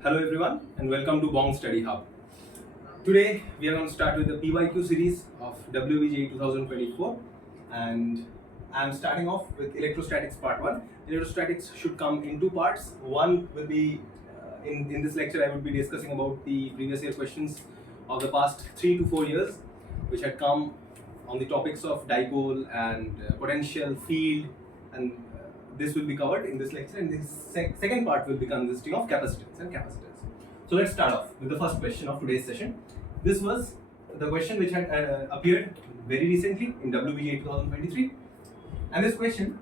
Hello everyone and welcome to Bong Study Hub. Today we are going to start with the PYQ series of Wbjee 2024 and I am starting off with Electrostatics part 1. Electrostatics should come in two parts. One will be in this lecture I will be discussing about the previous year questions of the past 3 to 4 years which had come on the topics of dipole and potential field, and this will be covered in this lecture, and this second part will be consisting of capacitance and capacitors. So let's start off with the first question of today's session. This was the question which had appeared very recently in Wbjee 2023, and this question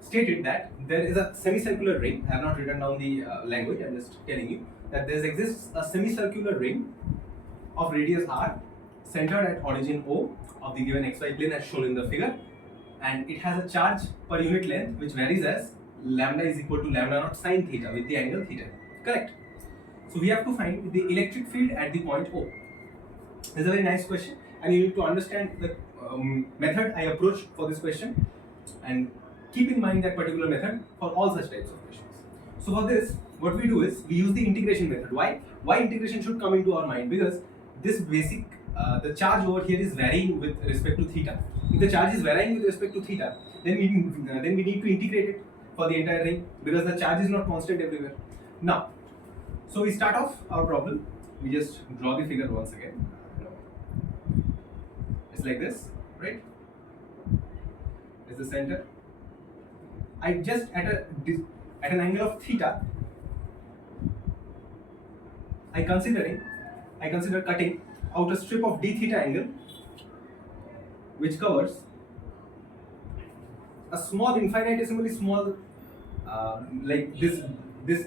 stated that there is a semicircular ring. I have not written down the language, I am just telling you that there exists a semicircular ring of radius r centered at origin O of the given xy plane as shown in the figure, and it has a charge per unit length which varies as lambda is equal to lambda naught sine theta with the angle theta. Correct? So we have to find the electric field at the point O. This is a very nice question, and you need to understand the method I approach for this question, and keep in mind that particular method for all such types of questions. So for this, what we do is we use the integration method. Why integration should come into our mind? Because this basic the charge over here is varying with respect to theta. If the charge is varying with respect to theta, then we need to integrate it for the entire ring, because the charge is not constant everywhere. Now, so we start off our problem. We just draw the figure once again. It's like this, right? It's the center. I just at an angle of theta, I consider cutting out a strip of d theta angle which covers a small, infinitesimally small, like this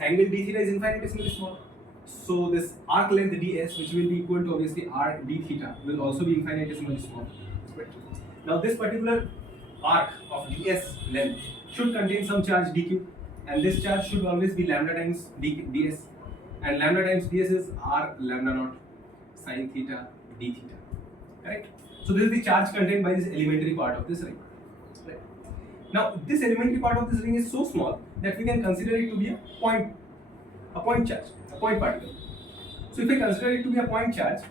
angle d theta is infinitesimally small. So this arc length ds, which will be equal to obviously r d theta, will also be infinitesimally small. Right. Now this particular arc of ds length should contain some charge dq, and this charge should always be lambda times ds, and lambda times ds is r lambda naught sine theta d theta. Correct? So this is the charge contained by this elementary part of this ring. Right. Now this elementary part of this ring is so small that we can consider it to be a point charge, a point particle. So if I consider it to be a point charge,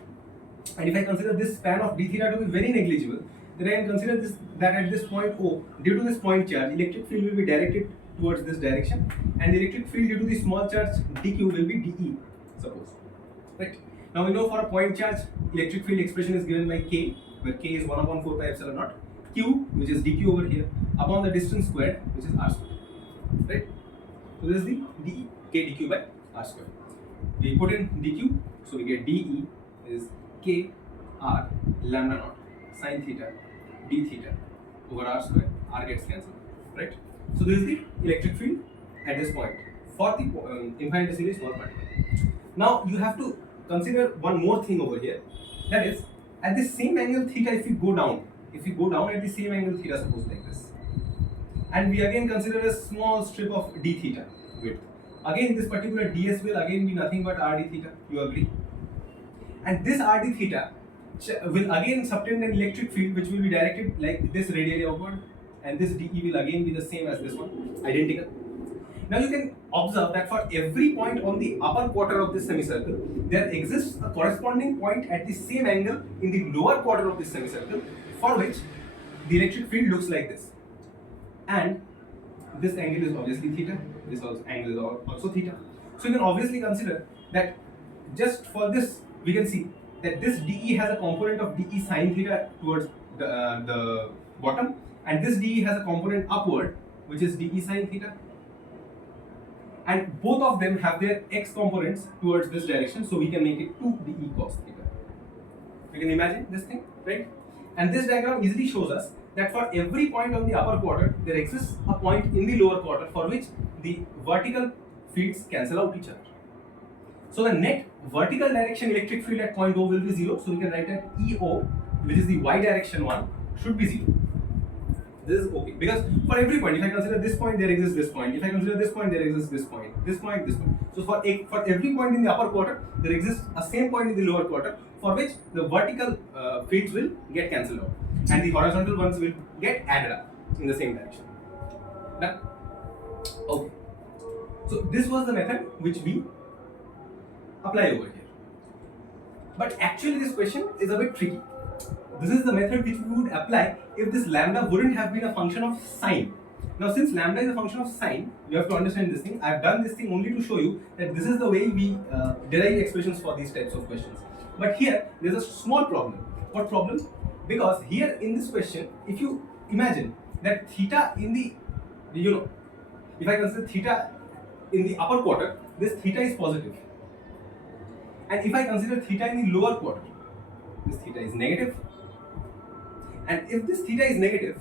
and if I consider this span of d theta to be very negligible, then I can consider that at this point O, due to this point charge, electric field will be directed towards this direction, and the electric field due to the small charge dq will be dE, suppose. Right. Now we know for a point charge, electric field expression is given by k, where k is 1 upon 4 pi epsilon naught, q, which is dq over here, upon the distance squared, which is r squared. Right? So this is the dE, k dq by r squared. We put in dq, so we get dE is k r lambda naught sine theta d theta over r squared, r gets cancelled. Right? So this is the electric field at this point for the infinitesimally small particle. Now you have to consider one more thing over here, that is at the same angle theta, if we go down at the same angle theta, suppose like this, and we again consider a small strip of d theta width, again this particular ds will again be nothing but r d theta, you agree? And this r d theta will again subtend an electric field which will be directed like this radially outward, and this dE will again be the same as this one, identical. Now you can observe that for every point on the upper quarter of this semicircle, there exists a corresponding point at the same angle in the lower quarter of this semicircle, for which the electric field looks like this. And this angle is obviously theta, this angle is also theta. So you can obviously consider that just for this, we can see that this dE has a component of dE sine theta towards the bottom, and this dE has a component upward, which is dE sine theta. And both of them have their x components towards this direction, so we can make it 2 dE cos theta. You can imagine this thing, right? And this diagram easily shows us that for every point on the upper quarter, there exists a point in the lower quarter for which the vertical fields cancel out each other. So the net vertical direction electric field at point O will be 0, so we can write that EO, which is the y direction one, should be 0. This is okay, because for every point, if I consider this point, there exists this point. If I consider this point, there exists this point, this point, this point. So for every point in the upper quarter, there exists a same point in the lower quarter for which the vertical fields will get cancelled out, and the horizontal ones will get added up in the same direction. Done? Okay. So this was the method which we apply over here. But actually this question is a bit tricky. This is the method which we would apply if this lambda wouldn't have been a function of sine. Now since lambda is a function of sine, you have to understand this thing. I have done this thing only to show you that this is the way we derive expressions for these types of questions. But here there is a small problem. What problem? Because here in this question, if you imagine that theta in the, if I consider theta in the upper quarter, this theta is positive. And if I consider theta in the lower quarter, this theta is negative. And if this theta is negative,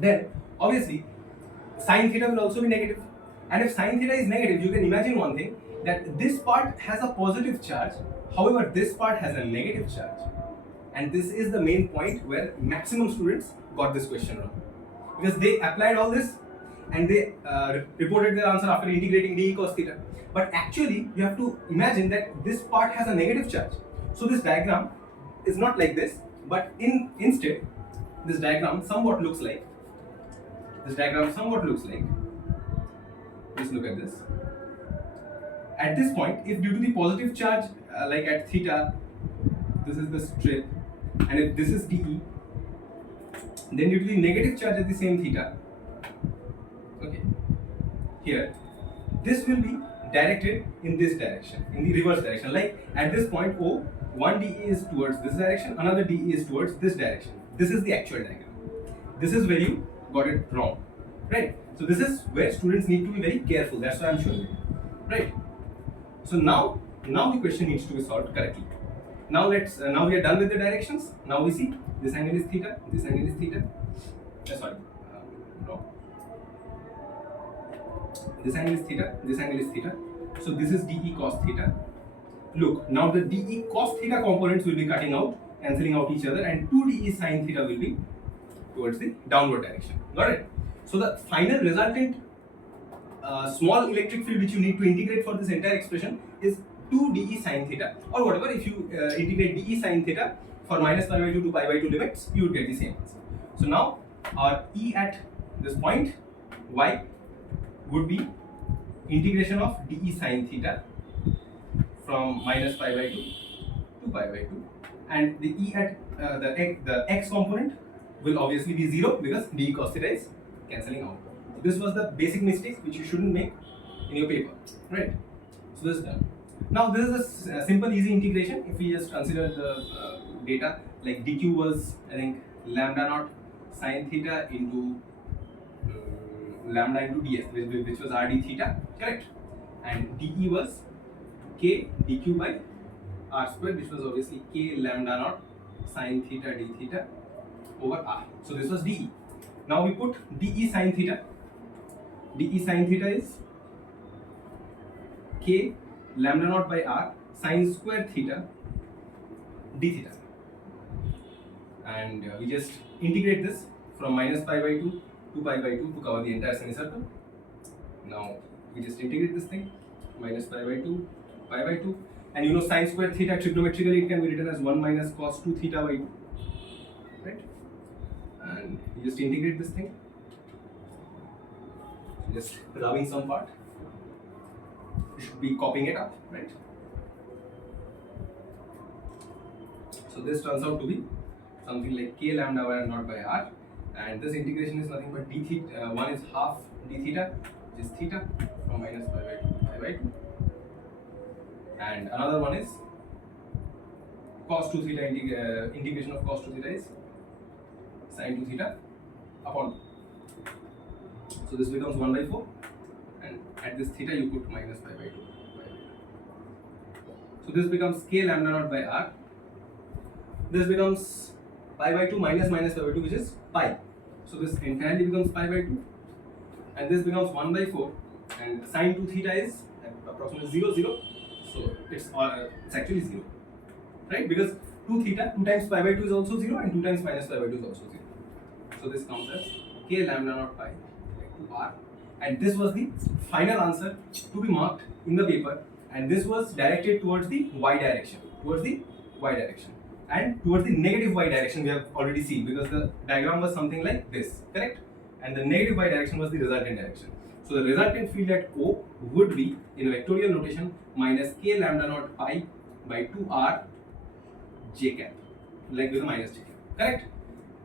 then obviously sine theta will also be negative. And if sine theta is negative, you can imagine one thing, that this part has a positive charge, however this part has a negative charge. And this is the main point where maximum students got this question wrong. Because they applied all this and they reported their answer after integrating dE cos theta. But actually, you have to imagine that this part has a negative charge. So this diagram is not like this, but instead, this diagram somewhat looks like. Just look at this. At this point, if due to the positive charge, like at theta, this is the strip, and if this is dE, then due to the negative charge at the same theta, okay, here, this will be directed in this direction, in the reverse direction. Like at this point O, one dE is towards this direction, another dE is towards this direction. This is the actual diagram. This is where you got it wrong, right? So this is where students need to be very careful. That's why I'm showing you, right? So now the question needs to be solved correctly. Now now we are done with the directions. Now we see this angle is theta, this angle is theta. No. This angle is theta, this angle is theta. So this is dE cos theta. Look, now the dE cos theta components will be cutting out, cancelling out each other, and 2dE sin theta will be towards the downward direction. Got it? So the final resultant small electric field which you need to integrate for this entire expression is 2dE sin theta, or whatever. If you integrate dE sin theta for minus pi by 2 to pi by 2 limits, you would get the same answer. So now our E at this point y would be integration of dE sin theta from minus pi by 2 to pi by 2, and the E at the x component will obviously be 0 because dE cos theta is cancelling out. So this was the basic mistake which you shouldn't make in your paper, right? So this is done. Now this is a simple easy integration. If we just consider the data, like dq was, I think, lambda naught sin theta into lambda into ds, which was rd theta, correct? And dE was k dq by r square, which was obviously k lambda naught sin theta d theta over r. So this was dE. Now we put dE sin theta. dE sin theta is k lambda naught by r sin square theta d theta, and we just integrate this from minus pi by 2 to pi by 2 to cover the entire semicircle. Now we just integrate this thing, minus pi by 2, pi by 2, and you know sin square theta trigonometrically it can be written as 1 minus cos 2 theta by 2, right? And you just integrate this thing, just rubbing some part. You should be copying it up, right? So this turns out to be something like k lambda y naught by r, and this integration is nothing but d theta. One is half d theta, which is theta, from minus pi by 2 to pi by 2, and another one is cos 2 theta. Integration of cos 2 theta is sin 2 theta upon 2. So this becomes 1 by 4, and at this theta you put minus pi by 2. So this becomes k lambda naught by r. This becomes pi by 2 minus minus pi by 2, which is pi. So this entirely becomes pi by 2, and this becomes 1 by 4, and sin 2 theta is approximately 0, 0. So it's actually 0, right? Because 2 theta, 2 times pi by 2 is also 0, and 2 times minus pi by 2 is also 0. So this comes as k lambda naught pi by 2 r, and this was the final answer to be marked in the paper, and this was directed towards the y direction, and towards the negative y direction we have already seen, because the diagram was something like this, correct? And the negative y direction was the resultant direction. So the resultant field at O would be, in vectorial notation, minus k lambda naught pi by 2r j cap, like with a minus j cap. Correct?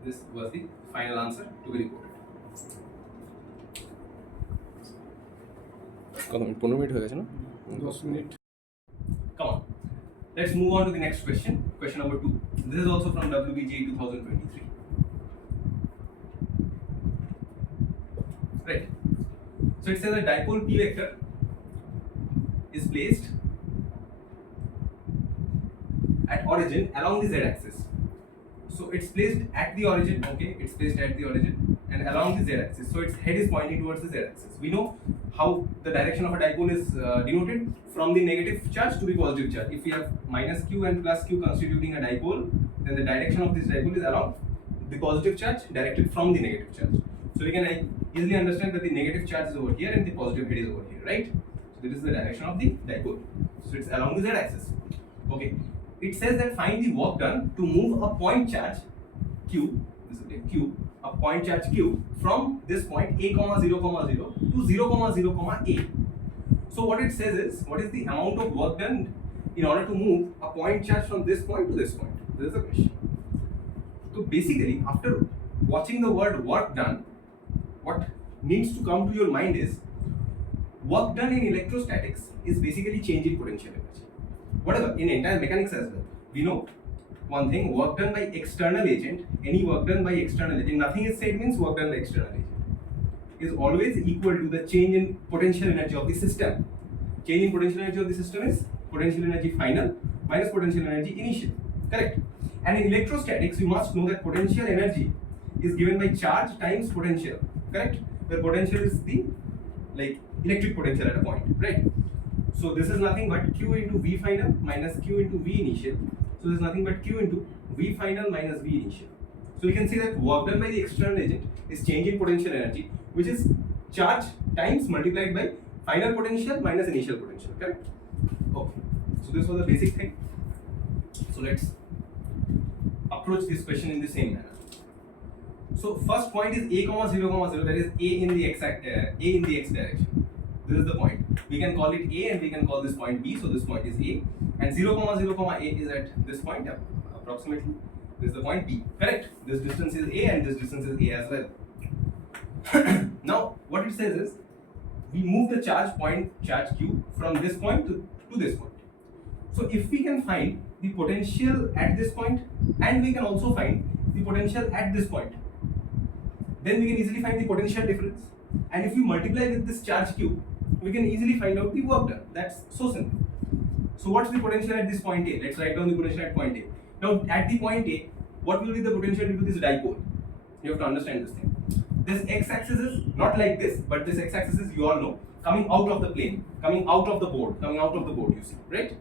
This was the final answer to be reported. কত minute 15 minute হয়ে গেছে না 10 minute Come on. Let's move on to the next question. Question number 2. This is also from Wbjee 2023. Right. So it says a dipole P vector is placed at origin along the z-axis. So it's placed at the origin, okay, it's placed at the origin and along the z-axis. So its head is pointing towards the z-axis. We know how the direction of a dipole is denoted from the negative charge to the positive charge. If we have minus q and plus q constituting a dipole, then the direction of this dipole is along the positive charge directed from the negative charge. So we can easily understand that the negative charge is over here and the positive head is over here, right? So this is the direction of the dipole. So it's along the z-axis. Okay. It says that find the work done to move a point charge q, this is q, a point charge q from this point a comma 0 comma 0 to 0 comma 0 comma a. So what it says is, what is the amount of work done in order to move a point charge from this point to this point? This is the question. So basically, after watching the word work done, what needs to come to your mind is, work done in electrostatics is basically change in potential energy. Whatever, in entire mechanics as well. We know one thing, work done by external agent, any work done by external agent, nothing is said means work done by external agent, is always equal to the change in potential energy of the system. Change in potential energy of the system is potential energy final minus potential energy initial. Correct? And in electrostatics, you must know that potential energy is given by charge times potential. Correct? Where potential is the electric potential at a point, right? So this is nothing but q into v final minus q into v initial. So this is nothing but q into v final minus v initial. So we can see that work done by the external agent is change in potential energy, which is charge times multiplied by final potential minus initial potential. Correct? Okay. So this was the basic thing. So let's approach this question in the same manner. So first point is a comma 0 comma 0, that is a in the x direction. This is the point. We can call it A and we can call this point B. So this point is A, and 0 comma 0 comma A is at this point approximately. This is the point B. Correct? This distance is A and this distance is A as well. Now what it says is, we move the charge Q from this point to this point. So if we can find the potential at this point and we can also find the potential at this point, then we can easily find the potential difference. And if we multiply with this charge Q, we can easily find out the work done. That's so simple. So what's the potential at this point A? Let's write down the potential at point A. Now at the point A, what will be the potential due to this dipole? You have to understand this thing. This x-axis is not like this, but this x-axis is, you all know, coming out of the plane, coming out of the board, you see, right?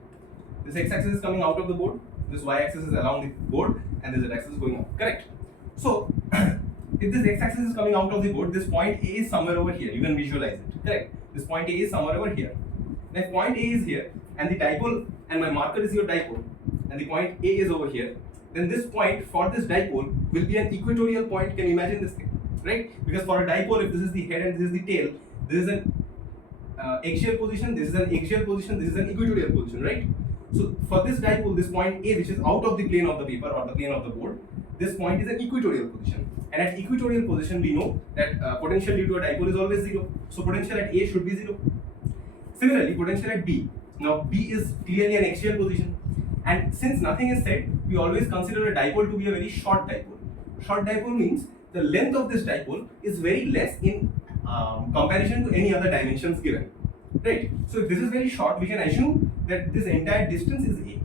This x-axis is coming out of the board, this y-axis is along the board, and this z-axis is going up. Correct? So if this x-axis is coming out of the board, this point A is somewhere over here. You can visualize it. Correct? This point A is somewhere over here. Now if point A is here, and the dipole, and my marker is your dipole, and the point A is over here, then this point for this dipole will be an equatorial point. Can you imagine this thing? Right? Because for a dipole, if this is the head and this is the tail, this is an axial position, this is an axial position, this is an equatorial position, right? So for this dipole, this point A, which is out of the plane of the paper or the plane of the board, this point is an equatorial position. And at equatorial position, we know that potential due to a dipole is always 0. So potential at A should be 0. Similarly, potential at B. Now B is clearly an axial position. And since nothing is said, we always consider a dipole to be a very short dipole. Short dipole means the length of this dipole is very less in comparison to any other dimensions given. Right? So if this is very short, we can assume that this entire distance is A.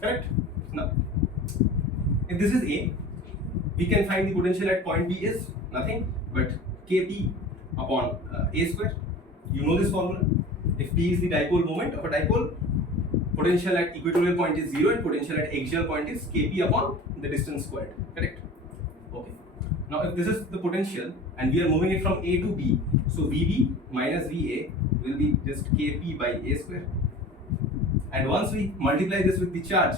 Correct? Now, if this is A, we can find the potential at point B is nothing but Kp upon A square. You know this formula. If P is the dipole moment of a dipole, potential at equatorial point is 0 and potential at axial point is Kp upon the distance squared. Correct? Okay. Now if this is the potential and we are moving it from A to B, so Vb minus Va will be just Kp by A square. And once we multiply this with the charge,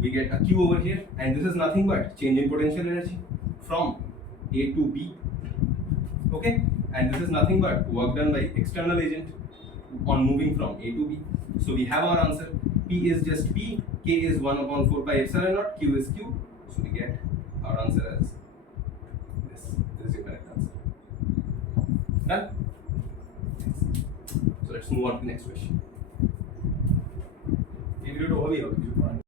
we get a Q over here, and this is nothing but change in potential energy from A to B. Okay, and this is nothing but work done by external agent on moving from A to B. So we have our answer. P is just P, K is 1 upon 4 pi epsilon naught, Q is Q. So we get our answer as this. This is your correct answer. Done? So let's move on to the next question. We will do it over here.